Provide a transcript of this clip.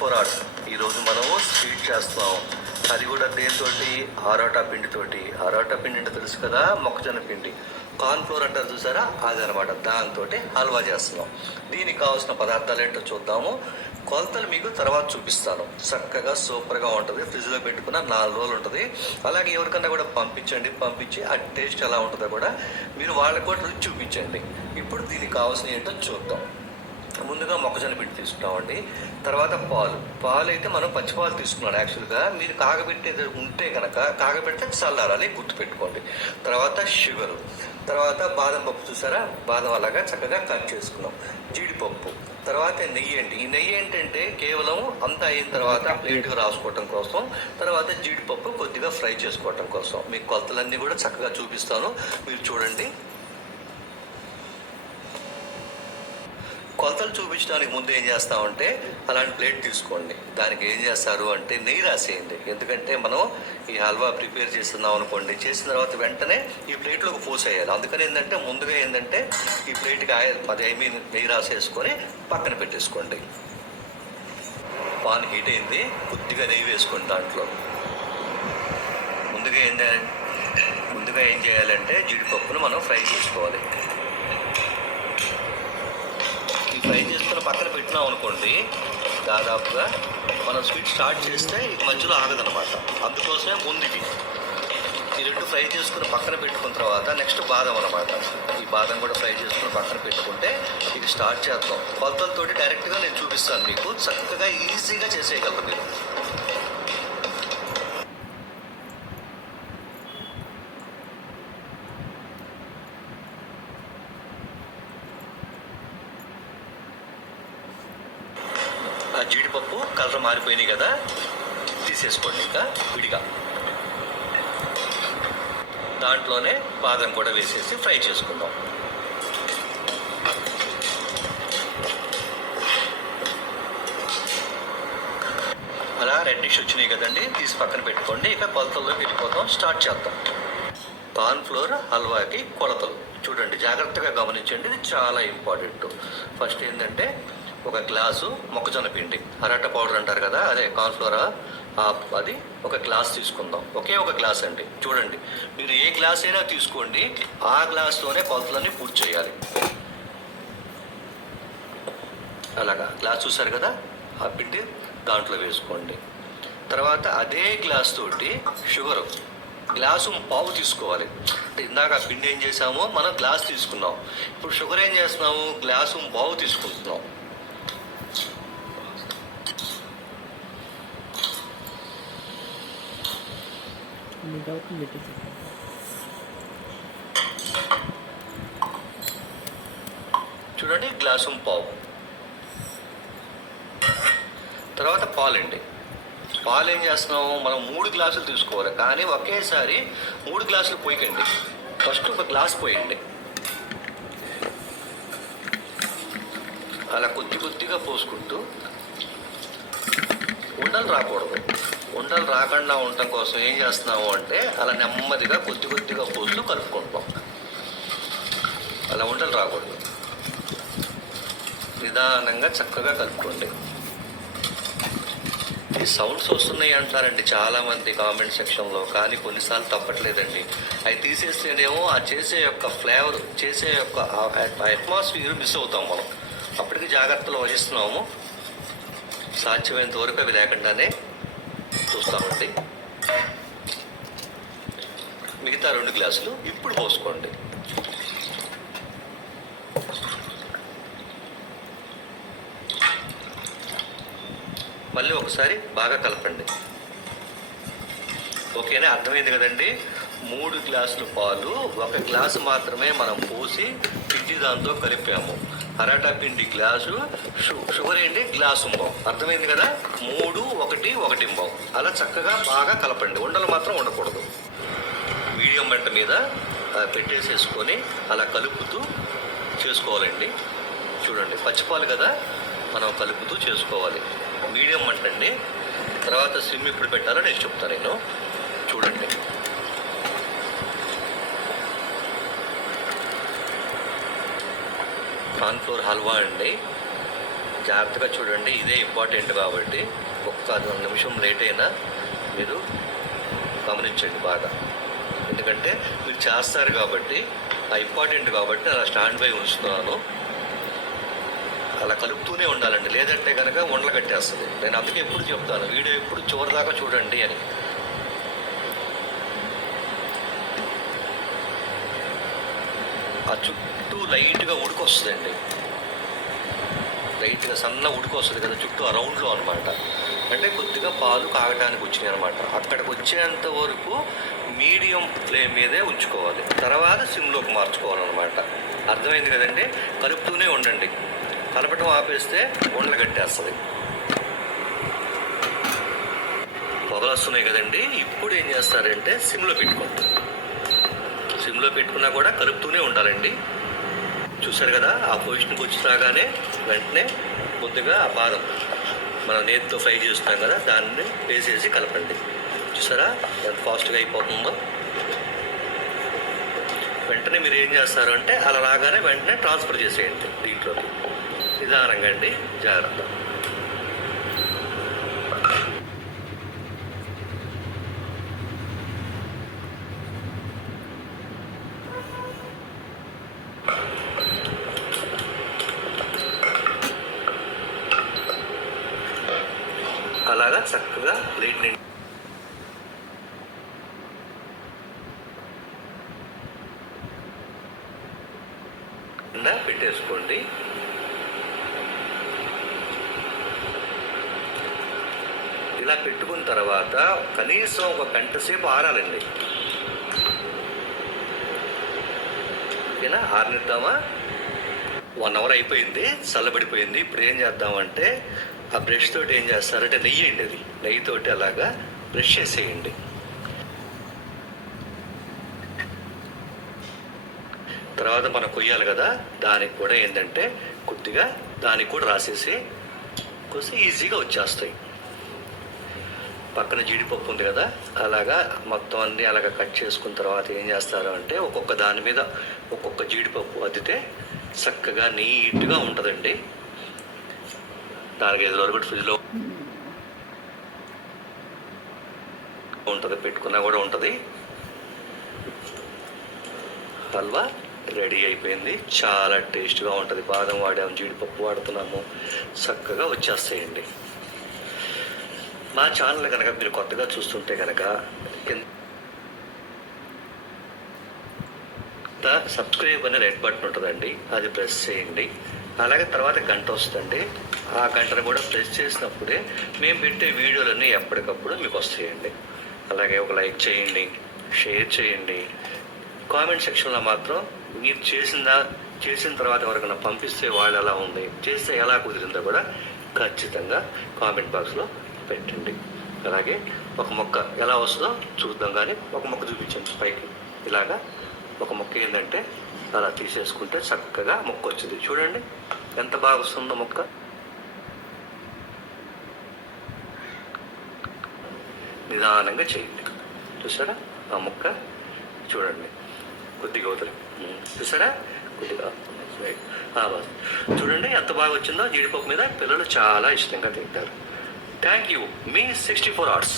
For art ఈరోజు మనము sweet చేస్తున్నాం అది కూడా దేనితోటి ఆరాటా పిండితోటి ఆరాటా పిండి అంటే తెలుసు కదా? మొక్కజొన్న పిండి. కార్న్ ఫ్లోర్ అంటారు చూసారా? అది అనమాట దాంతో హల్వా చేస్తున్నాం. దీనికి కావాల్సిన పదార్థాలు ఏంటో చూద్దాము. కొలతలు మీకు తర్వాత చూపిస్తాను. చక్కగా సూపర్గా ఉంటుంది. ఫ్రిడ్జ్లో పెట్టుకున్న నాలుగు రోజులు ఉంటుంది. అలాగే ఎవరికన్నా కూడా పంపించండి. పంపించి ఆ టేస్ట్ ఎలా ఉంటుందో కూడా మీరు వాళ్ళకి కూడా రుచి చూపించండి. ఇప్పుడు దీనికి కావాల్సిన ఏంటో చూద్దాం. ముందుగా మొక్కజొన్న పిండి తీసుకుంటామండి. తర్వాత పాలు. పాలు అయితే మనం పచ్చి పాలు తీసుకున్నాం యాక్చువల్గా. మీరు కాగబెట్టేది ఉంటే కనుక కాగబెడితే చల్లారాలి గుర్తుపెట్టుకోండి. తర్వాత షుగరు. తర్వాత బాదం పప్పు చూసారా? బాదం అలాగా చక్కగా కట్ చేసుకున్నాం. జీడిపప్పు. తర్వాత నెయ్యి అండి. ఈ నెయ్యి ఏంటంటే కేవలం అంతా అయిన తర్వాత ప్లేట్గా రాసుకోవటం కోసం తర్వాత జీడిపప్పు కొద్దిగా ఫ్రై చేసుకోవటం కోసం. మీకు కొలతలన్నీ కూడా చక్కగా చూపిస్తాను. మీరు చూడండి. కొలతలు చూపించడానికి ముందు ఏం చేస్తామంటే అలాంటి ప్లేట్ తీసుకోండి. దానికి ఏం చేస్తారు అంటే నెయ్యి రాసేయండి. ఎందుకంటే మనం ఈ హల్వా ప్రిపేర్ చేస్తున్నాం అనుకోండి చేసిన తర్వాత వెంటనే ఈ ప్లేట్లోకి పోసేయాలి. అందుకని ఏంటంటే ముందుగా ఏంటంటే ఈ ప్లేట్కి ఆయిల్ అది ఐ మీన్ నెయ్యి రాసేసుకొని పక్కన పెట్టేసుకోండి. పాన్ హీట్ అయింది కొద్దిగా నెయ్యి వేసుకోండి దాంట్లో. ముందుగా ఏం ముందుగా ఏం చేయాలంటే జీడిపప్పును మనం ఫ్రై చేసుకోవాలి. ఫ్రై చేసుకుని పక్కన పెట్టినాం అనుకోండి దాదాపుగా మనం స్వీట్ స్టార్ట్ చేస్తే ఇది మధ్యలో ఆగదనమాట అందుకోసమే ముందు ఇది. ఈ రెండు ఫ్రై చేసుకుని పక్కన పెట్టుకున్న తర్వాత నెక్స్ట్ బాదం అనమాట ఈ బాదం కూడా ఫ్రై చేసుకుని పక్కన పెట్టుకుంటే ఇది స్టార్ట్ చేద్దాం. కొలతలతోటి డైరెక్ట్గా నేను చూపిస్తాను మీకు. చక్కగా ఈజీగా చేసేయగలరు మీరు. జీడిపప్పు కలర్ మారిపోయినాయి కదా తీసేసుకోండి ఇంకా విడిగా. దాంట్లోనే బాదం కూడా వేసేసి ఫ్రై చేసుకుందాం. అలా రెడ్డిష్ వచ్చినాయి కదండి తీసి పక్కన పెట్టుకోండి ఇక కొలతల్లోకి వెళ్ళిపోతాం స్టార్ట్ చేద్దాం. కార్న్ ఫ్లోర్ హల్వాకి కొలతలు. చూడండి జాగ్రత్తగా గమనించండి ఇది చాలా ఇంపార్టెంట్. ఫస్ట్ ఏంటంటే ఒక గ్లాసు మొక్కజొన్న పిండి. అరట పౌడర్ అంటారు కదా అదే కార్న్ఫ్లోర్ అది ఒక గ్లాస్ తీసుకుందాం. ఒకే ఒక గ్లాస్ అండి. చూడండి. మీరు ఏ గ్లాస్ అయినా తీసుకోండి. ఆ గ్లాస్తోనే కొలతలన్నీ పూర్తి చేయాలి. అలాగా. గ్లాస్ చూసారు కదా? ఆ పిండి దాంట్లో వేసుకోండి. తర్వాత అదే గ్లాస్ తోటి షుగరు. గ్లాసు పావు తీసుకోవాలి. అంటే ఇందాక పిండి ఏం చేసామో మనం గ్లాస్ తీసుకున్నాం. ఇప్పుడు షుగర్ ఏం చేస్తున్నాము? గ్లాసు పావు తీసుకుంటున్నాం. మీ డౌట్ పెట్టేసి చూడండి గ్లాసు పావు. తర్వాత పాలండి. పాలు ఏం చేస్తున్నాము మనం మూడు గ్లాసులు తీసుకోవాలి. కానీ ఒకేసారి మూడు గ్లాసులు పోయకండి. ఫస్ట్ ఒక గ్లాస్ పోయండి. అలా కొద్ది కొద్దిగా పోసుకుంటూ ఉండలు రాకూడదు. ఉండలు రాకుండా ఉండటం కోసం ఏం చేస్తున్నాము అంటే అలా నెమ్మదిగా కొద్ది కొద్దిగా పోస్తూ కలుపుకుంటాం. అలా ఉండలు రాకూడదు. నిదానంగా చక్కగా కలుపుకోండి. ఈ సౌండ్స్ వస్తున్నాయి అంటారండి చాలామంది కామెంట్ సెక్షన్లో కానీ కొన్నిసార్లు తప్పట్లేదండి. అవి తీసేస్తేనేమో ఆ చేసే యొక్క ఫ్లేవర్ చేసే యొక్క అట్మాస్ఫియర్ మిస్ అవుతాం మనం. అప్పటికి జాగ్రత్తలు వహిస్తున్నాము. సాధ్యమైనంత వరకు అవి లేకుండానే చూస్తామండి. మిగతా రెండు గ్లాసులు ఇప్పుడు పోసుకోండి. మళ్ళీ ఒకసారి బాగా కలపండి. ఓకేనా? అర్థమైంది కదండి? మూడు గ్లాసులు పాలు ఒక గ్లాసు మాత్రమే మనం పోసి పిండి దాంతో కలిపాము. అరాటా పిండి గ్లాసు షు- షుగర్ ఏంటి? గ్లాసు బావు అర్థమైంది కదా? మూడు ఒకటి ఒకటి బావు అలా చక్కగా బాగా కలపండి. ఉండలు మాత్రం ఉండకూడదు. మీడియం మంట మీద పెట్టేసేసుకొని అలా కలుపుతూ చేసుకోవాలండి. చూడండి పచ్చిపాలు కదా? మనం కలుపుతూ చేసుకోవాలి. మీడియం మంట అండి తర్వాత సిమ్ ఎప్పుడు పెట్టాలో నేను చెప్తాను నేను. చూడండి. కార్న్ఫ్లోర్ హల్వా అండి. జాగ్రత్తగా చూడండి ఇదే ఇంపార్టెంట్ కాబట్టి ఒక్క నిమిషం లేట్ అయినా మీరు గమనించండి బాగా. ఎందుకంటే మీరు చేస్తారు కాబట్టి ఆ ఇంపార్టెంట్ కాబట్టి అలా స్టాండ్ బై ఉంచుతున్నాను. అలా కలుపుతూనే ఉండాలండి. లేదంటే కనుక ఉండలు కట్టేస్తుంది. నేను అందుకే ఎప్పుడు చెప్తాను వీడియో ఎప్పుడు చివరి దాకా చూడండి అని. ఆ చుట్టూ లైట్గా ఉడికొస్తుందండి. లైట్గా సన్న ఉడికొస్తుంది కదా చుట్టూ ఆ రౌండ్లో అనమాట అంటే కొద్దిగా పాలు కాగటానికి వచ్చినాయి అనమాట అక్కడికి వచ్చేంత వరకు మీడియం ఫ్లేమ్ మీదే ఉంచుకోవాలి. తర్వాత సిమ్లోకి మార్చుకోవాలన్నమాట. అర్థమైంది కదండి? కలుపుతూనే ఉండండి. కలపటం ఆపేస్తే ఉండలు కట్టేస్తుంది. పొగలు వస్తున్నాయి కదండి? ఇప్పుడు ఏం చేస్తారంటే సిమ్లో పెట్టుకోండి సిమ్లో పెట్టుకున్నా కూడా కలుపుతూనే ఉండాలండి. చూసారు కదా ఆ పొజిషన్కి వచ్చి రాగానే వెంటనే ముందుగా ఆ పాదం మనం నేతితో ఫ్రై చేస్తున్నాం కదా దాన్ని వేసేసి కలపండి. చూసారా? ఎంత ఫాస్ట్గా అయిపోతుందో. వెంటనే మీరు ఏం చేస్తారు అంటే అలా రాగానే వెంటనే ట్రాన్స్ఫర్ చేసేయండి దీంట్లో నిదానంగా అండి. జాగ్రత్త. అలాగా చక్కగా ప్లేట్ నిండి పెట్టేసుకోండి. ఇలా పెట్టుకున్న తర్వాత కనీసం ఒక గంట సేపు ఆరాలండి. ఓకేనా? ఆరనిద్దామా? వన్ అవర్ అయిపోయింది చల్లబడిపోయింది. ఇప్పుడు ఏం చేద్దామంటే ఆ బ్రష్ తోటి ఏం చేస్తారంటే నెయ్యి అండి అది. నెయ్యితోటి అలాగా బ్రష్ చేసేయండి. తర్వాత మనం కొయ్యాలి కదా దానికి కూడా ఏంటంటే కొద్దిగా దానికి కూడా రాసేసి కొంచెం ఈజీగా వచ్చేస్తాయి. పక్కన జీడిపప్పు ఉంది కదా అలాగా మొత్తం అన్ని అలాగా కట్ చేసుకున్న తర్వాత ఏం చేస్తారు అంటే ఒక్కొక్క దాని మీద ఒక్కొక్క జీడిపప్పు అద్దితే చక్కగా నీట్గా ఉంటుందండి. నాలుగైదు రోజులు పెట్టి ఫ్రిడ్జ్లో ఉంటుంది పెట్టుకున్నా కూడా ఉంటుంది. హల్వా రెడీ అయిపోయింది. చాలా టేస్ట్గా ఉంటుంది. బాదం వాడాము జీడిపప్పు వాడుతున్నాము. చక్కగా వచ్చేస్తాయండి. మా ఛానల్ కనుక మీరు కొత్తగా చూస్తుంటే కనుక సబ్స్క్రైబ్ అనే రెడ్ బటన్ ఉంటుందండి. అది ప్రెస్ చేయండి. అలాగే తర్వాత గంట వస్తుందండి. ఆ గంటను కూడా ప్రెస్ చేసినప్పుడే మేము పెట్టే వీడియోలన్నీ ఎప్పటికప్పుడు మీకు వస్తాయండి. అలాగే ఒక లైక్ చేయండి షేర్ చేయండి. కామెంట్ సెక్షన్లో మాత్రం మీరు చేసిన చేసిన తర్వాత ఎవరికైనా పంపిస్తే వాళ్ళు ఎలా ఉంది చేస్తే ఎలా కుదిరిందో కూడా ఖచ్చితంగా కామెంట్ బాక్స్లో పెట్టండి. అలాగే ఒక మొక్క ఎలా వస్తుందో చూద్దాం కానీ ఒక మొక్క చూపించండి పైకి. ఇలాగా ఒక మొక్క ఏంటంటే అలా తీసేసుకుంటే చక్కగా మొక్క వచ్చింది. చూడండి ఎంత బాగా వస్తుందో మొక్క. నిదానంగా చేయండి. చూసారా? ఆ మొక్క చూడండి. కొద్దిగా వదిలి. చూసారా? కొద్దిగా చూడండి ఎంత బాగా వచ్చిందో జీడిపప్పు మీద పిల్లలు చాలా ఇష్టంగా తింటారు. థ్యాంక్ యూ మీ సిక్స్టీ ఫోర్ అవర్స్